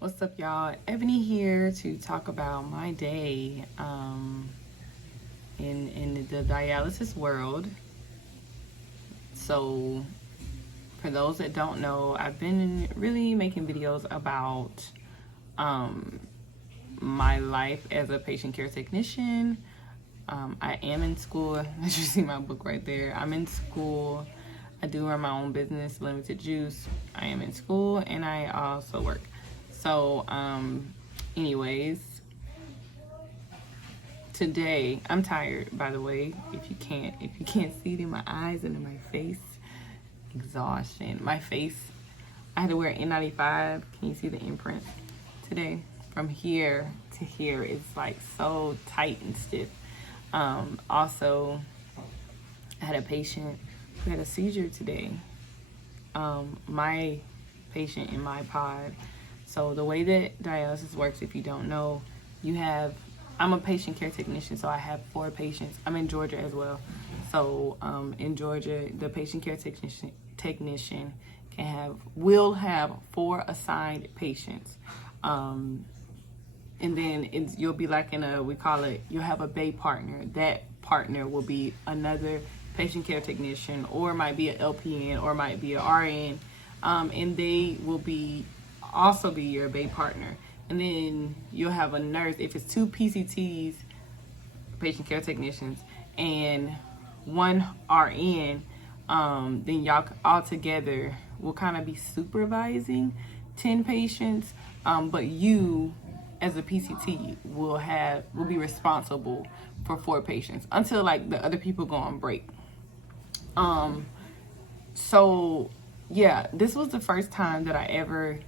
What's up, y'all? Ebony here to talk about my day in the dialysis world. So, for those that don't know, I've been really making videos about my life as a patient care technician. I am in school. As you see my book right there, I'm in school. I do run my own business, Limited Juice. I am in school and I also work. So, anyways, today, I'm tired, by the way, if you can't see it in my eyes and in my face. Exhaustion. My face, I had to wear N95. Can you see the imprint today? From here to here, it's like so tight and stiff. Also, I had a patient who had a seizure today. My patient in my pod. So the way that dialysis works, if you don't know, I'm a patient care technician, so I have 4 patients. I'm in Georgia as well. So in Georgia, the patient care technician will have 4 assigned patients. And then you'll be like you'll have a bay partner. That partner will be another patient care technician, or it might be an LPN, or it might be an RN. And they will also be your bay partner. And then you'll have a nurse. If it's 2 PCTs, patient care technicians, and 1 RN, then y'all all together will kind of be supervising 10 patients. But you, as a PCT, will be responsible for 4 patients until like the other people go on break. So yeah, this was the first time that I ever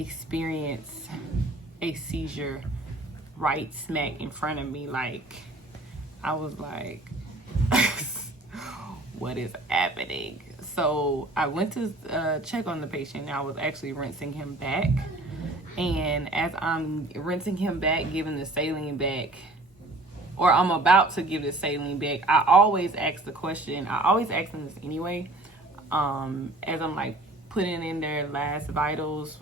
experienced a seizure right smack in front of me. Like, I was like, what is happening? So I went to check on the patient, and I was actually rinsing him back. And as I'm rinsing him back, giving the saline back, or I'm about to give the saline back, I always ask the question. I always ask them this anyway, as I'm like putting in their last vitals,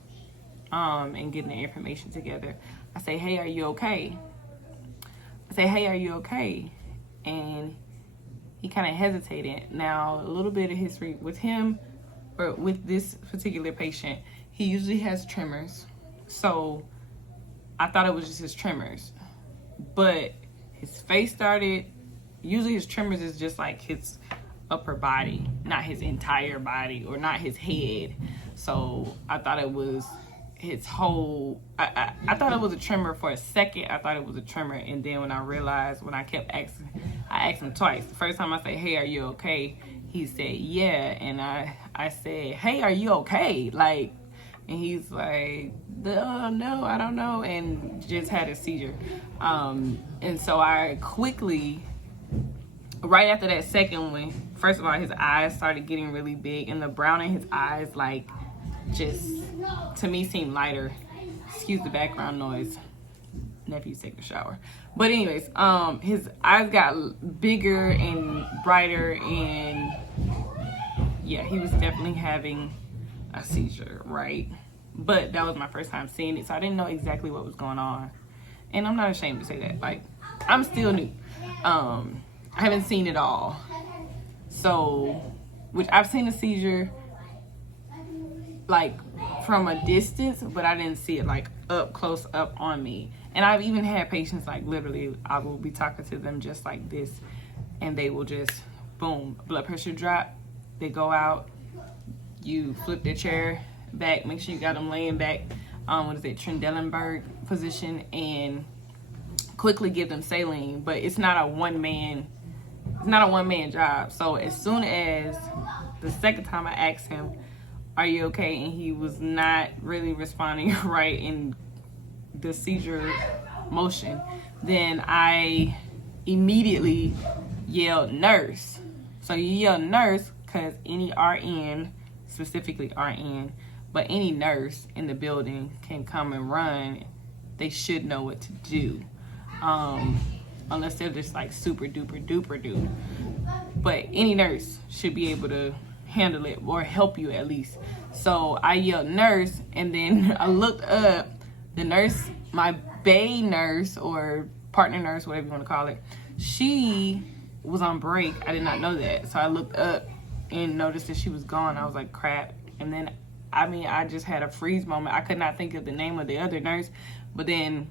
and getting the information together. I say, hey, are you okay? And he kind of hesitated. Now, a little bit of history with him, or with this particular patient, he usually has tremors. So I thought it was just his tremors. But his face usually his tremors is just like his upper body, not his entire body, or not his head. So I thought it was his whole, I thought it was a tremor for a second. I thought it was a tremor, and then when I kept asking, I asked him twice. The first time I said, hey, are you okay? He said, yeah. And I said, hey, are you okay? Like, and he's like, no, I don't know, and just had a seizure. And so I quickly, right after that second one, first of all, his eyes started getting really big, and the brown in his eyes, like, just, to me, seemed lighter. Excuse the background noise. Nephew's taking a shower. But anyways, his eyes got bigger and brighter, and yeah, he was definitely having a seizure, right? But that was my first time seeing it, so I didn't know exactly what was going on. And I'm not ashamed to say that. Like, I'm still new. I haven't seen it all. So, which I've seen a seizure like from a distance, but I didn't see it like up close up on me. And I've even had patients, like, literally I will be talking to them just like this, and they will just boom, blood pressure drop, they go out, you flip their chair back, make sure you got them laying back, Trendelenburg position, and quickly give them saline. But it's not a one-man job. So as soon as the second time I asked him, are you okay? And he was not really responding right in the seizure motion, then I immediately yelled nurse. So you yell nurse because any RN, specifically RN, but any nurse in the building can come and run. They should know what to do. Unless they're just like super duper duper dude. But any nurse should be able to handle it or help you at least. So I yelled nurse, and then I looked up The nurse, my bae nurse or partner nurse, whatever you want to call it, she was on break. I did not know that. So I looked up and noticed that she was gone. I was like, crap. And then, I just had a freeze moment. I could not think of the name of the other nurse. But then,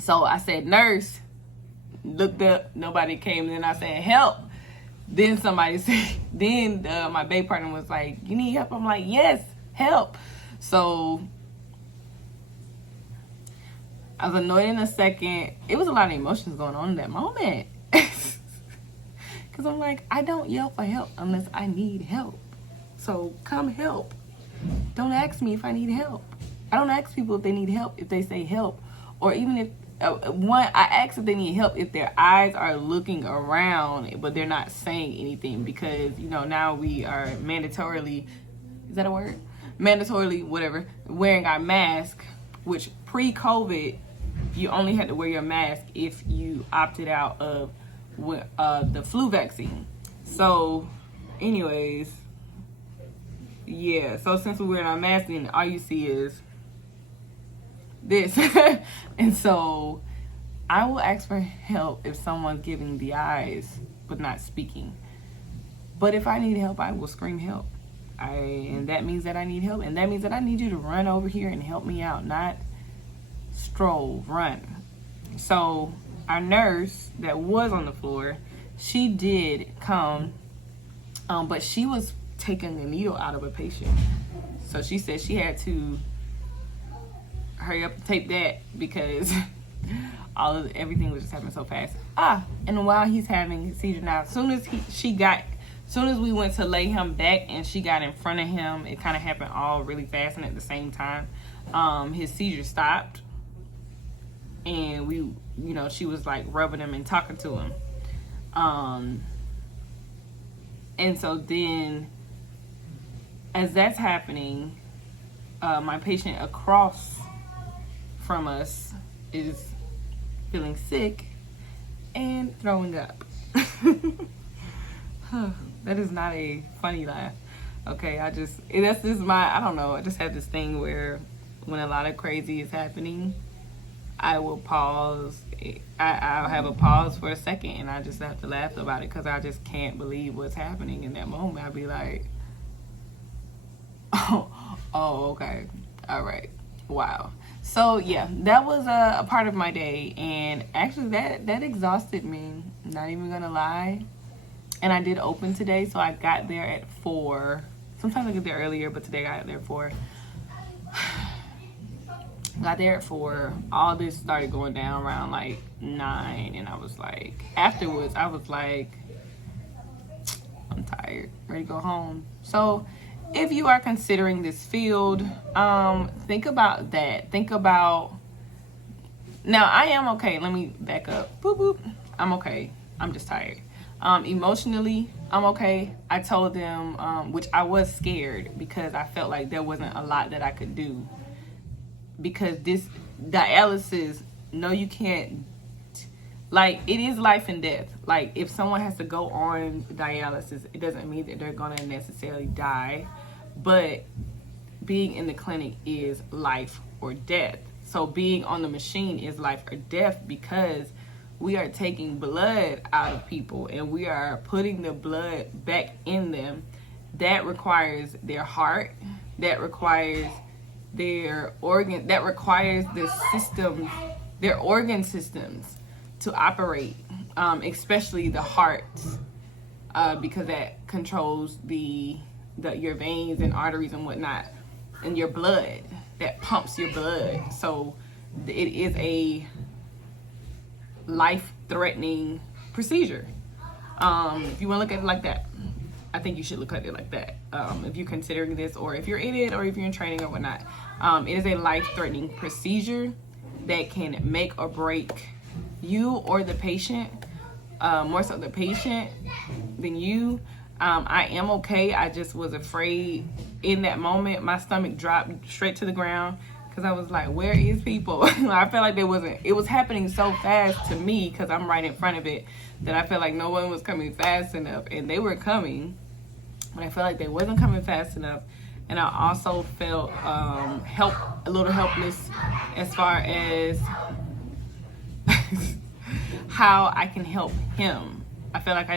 so I said, nurse, looked up, nobody came. Then I said, help. Then somebody said, then my bae partner was like, you need help? I'm like, yes, help. So I was annoyed in a second. It was a lot of emotions going on in that moment. Because I'm like, I don't yell for help unless I need help. So come help. Don't ask me if I need help. I don't ask people if they need help if they say help. Or even if, I ask if they need help if their eyes are looking around, but they're not saying anything. Because, now we are mandatorily, is that a word? Mandatorily, whatever, wearing our mask, which pre-COVID, you only had to wear your mask if you opted out of the flu vaccine. So, anyways, yeah. So since we're wearing our mask, then all you see is this. And so, I will ask for help if someone's giving the eyes but not speaking. But if I need help, I will scream help. And that means that I need help, and that means that I need you to run over here and help me out, not stroll, run. So our nurse that was on the floor, she did come, but she was taking a needle out of a patient. So she said she had to hurry up and tape that because everything was just happening so fast. And while he's having his seizure now, as soon as we went to lay him back and she got in front of him, it kind of happened all really fast and at the same time. His seizure stopped, and she was like rubbing him and talking to him. And so then, as that's happening, my patient across from us is feeling sick and throwing up. That is not a funny laugh. Okay, I just have this thing where when a lot of crazy is happening, I will pause. I'll have a pause for a second, and I just have to laugh about it because I just can't believe what's happening in that moment. I'll be like, oh, okay, all right, wow. So yeah, that was a part of my day, and actually that exhausted me. Not even gonna lie. And I did open today, so I got there at 4. Sometimes I get there earlier, but today I got there at 4. Got there at 4. All this started going down around like 9, and I was like, afterwards, I was like, I'm tired, ready to go home. So if you are considering this field, think about that. Think about, now I am okay. Let me back up. Boop, boop. I'm okay. I'm just tired. Emotionally, I'm okay. I told them, which I was scared because I felt like there wasn't a lot that I could do. Because this dialysis, no, you can't, like, it is life and death. Like, if someone has to go on dialysis, it doesn't mean that they're going to necessarily die. But being in the clinic is life or death. So being on the machine is life or death because we are taking blood out of people and we are putting the blood back in them. That requires their heart. That requires their organ. That requires their organ systems to operate, especially the heart, because that controls your veins and arteries and whatnot, and your blood. That pumps your blood. So it is a life-threatening procedure. If you want to look at it like that, I think you should look at it like that. If you're considering this, or if you're in it, or if you're in training or whatnot, it is a life-threatening procedure that can make or break you or the patient, more so the patient than you. I am okay. I just was afraid in that moment. My stomach dropped straight to the ground. Because I was like, where is people? I felt like it was happening so fast to me because I'm right in front of it that I felt like no one was coming fast enough. And they were coming, but I felt like they wasn't coming fast enough. And I also felt a little helpless as far as how I can help him. I feel like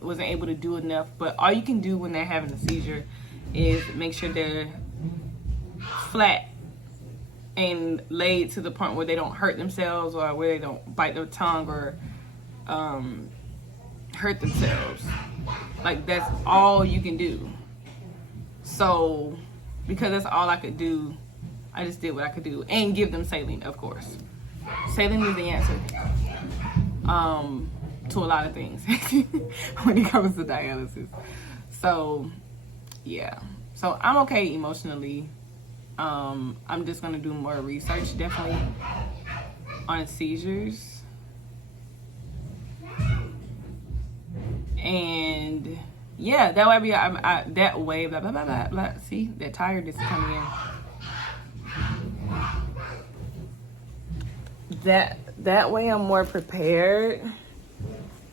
wasn't able to do enough, but all you can do when they're having a seizure is make sure they're flat and laid to the point where they don't hurt themselves, or where they don't bite their tongue or hurt themselves. Like, that's all you can do. So because that's all I could do, I just did what I could do, and give them saline, of course. Saline is the answer to a lot of things when it comes to dialysis. So yeah, so I'm okay emotionally. I'm just gonna do more research, definitely, on seizures, and yeah, that way that way, blah blah blah blah blah. See, that tiredness is coming in. That way I'm more prepared.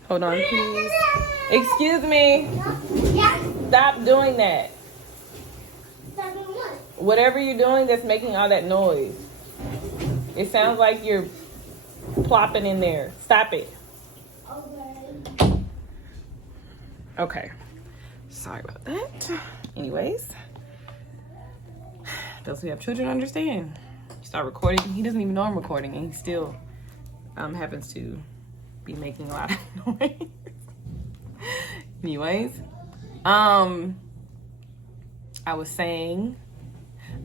Hold on, please. Excuse me. Stop doing that. Whatever you're doing that's making all that noise. It sounds like you're plopping in there. Stop it. Okay. Sorry about that. Anyways, those who have children understand. You start recording. He doesn't even know I'm recording, and he still happens to be making a lot of noise. Anyways, I was saying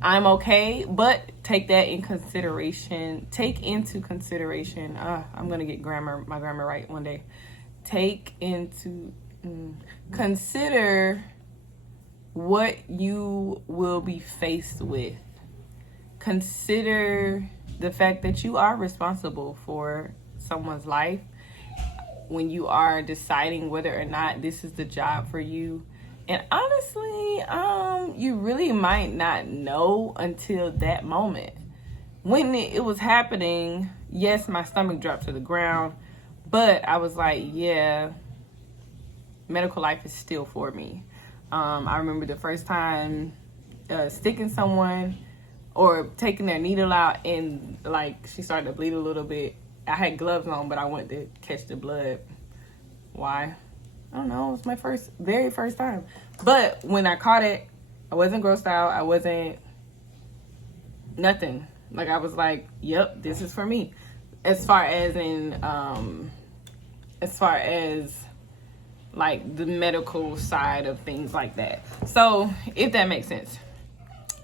I'm okay, but take that in consideration. Take into consideration. I'm gonna get my grammar right one day. Take into consider what you will be faced with. Consider the fact that you are responsible for someone's life when you are deciding whether or not this is the job for you. And honestly, you really might not know until that moment. When it was happening, yes, my stomach dropped to the ground, but I was like, yeah, medical life is still for me. I remember the first time sticking someone or taking their needle out, and like she started to bleed a little bit. I had gloves on, but I went to catch the blood. Why? I don't know. It was my very first time. But when I caught it, I wasn't grossed out. I wasn't nothing. Like, I was like, yep, this is for me. As far as like the medical side of things like that. So if that makes sense.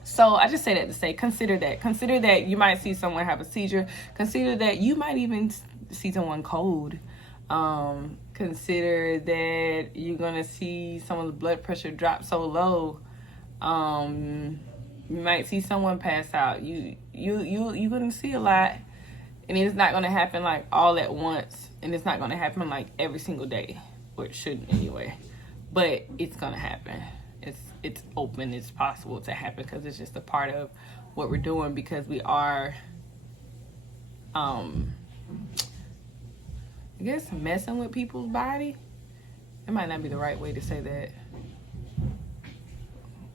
So I just say that to say, consider that you might see someone have a seizure. Consider that you might even see someone cold. Consider that you're gonna see someone's blood pressure drop so low. You might see someone pass out. You're gonna see a lot, and it's not gonna happen like all at once, and it's not gonna happen like every single day, or it shouldn't anyway. But it's gonna happen. It's open. It's possible to happen because it's just a part of what we're doing, because we are, I guess, messing with people's body. It might not be the right way to say that.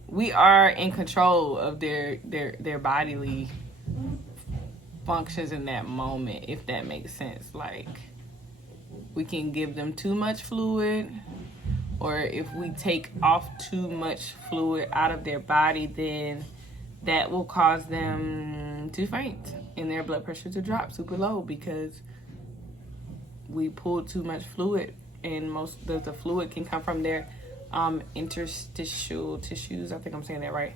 We are in control of their bodily functions in that moment, if that makes sense. Like, we can give them too much fluid, or if we take off too much fluid out of their body, then that will cause them to faint and their blood pressure to drop super low, because we pulled too much fluid, and most of the fluid can come from their interstitial tissues. I think I'm saying that right.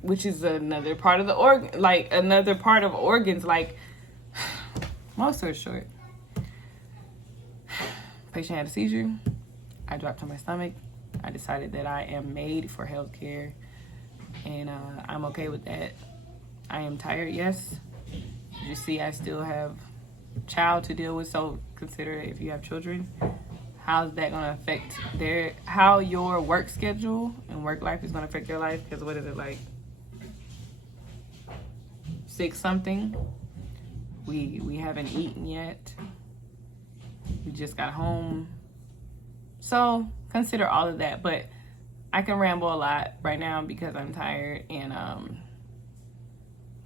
Which is another part of the organ, like another part of organs. Like, long story short, patient had a seizure. I dropped on my stomach. I decided that I am made for healthcare, and I'm okay with that. I am tired, yes. You see, I still have a child to deal with, so consider if you have children, how's that going to affect how your work schedule and work life is going to affect their life. Because what is it, like 6 something? We haven't eaten yet. We just got home. So consider all of that. But I can ramble a lot right now because I'm tired, and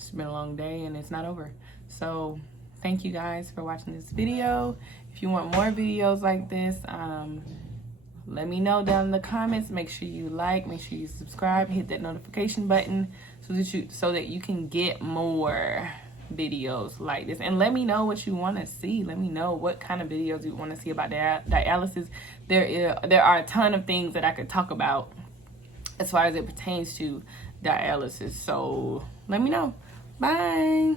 It's been a long day and it's not over. So thank you guys for watching this video. If you want more videos like this, let me know down in the comments. Make sure you like, make sure you subscribe, hit that notification button so that you can get more videos like this. And let me know what you want to see. Let me know what kind of videos you want to see about dialysis. There are a ton of things that I could talk about as far as it pertains to dialysis. So let me know. Bye.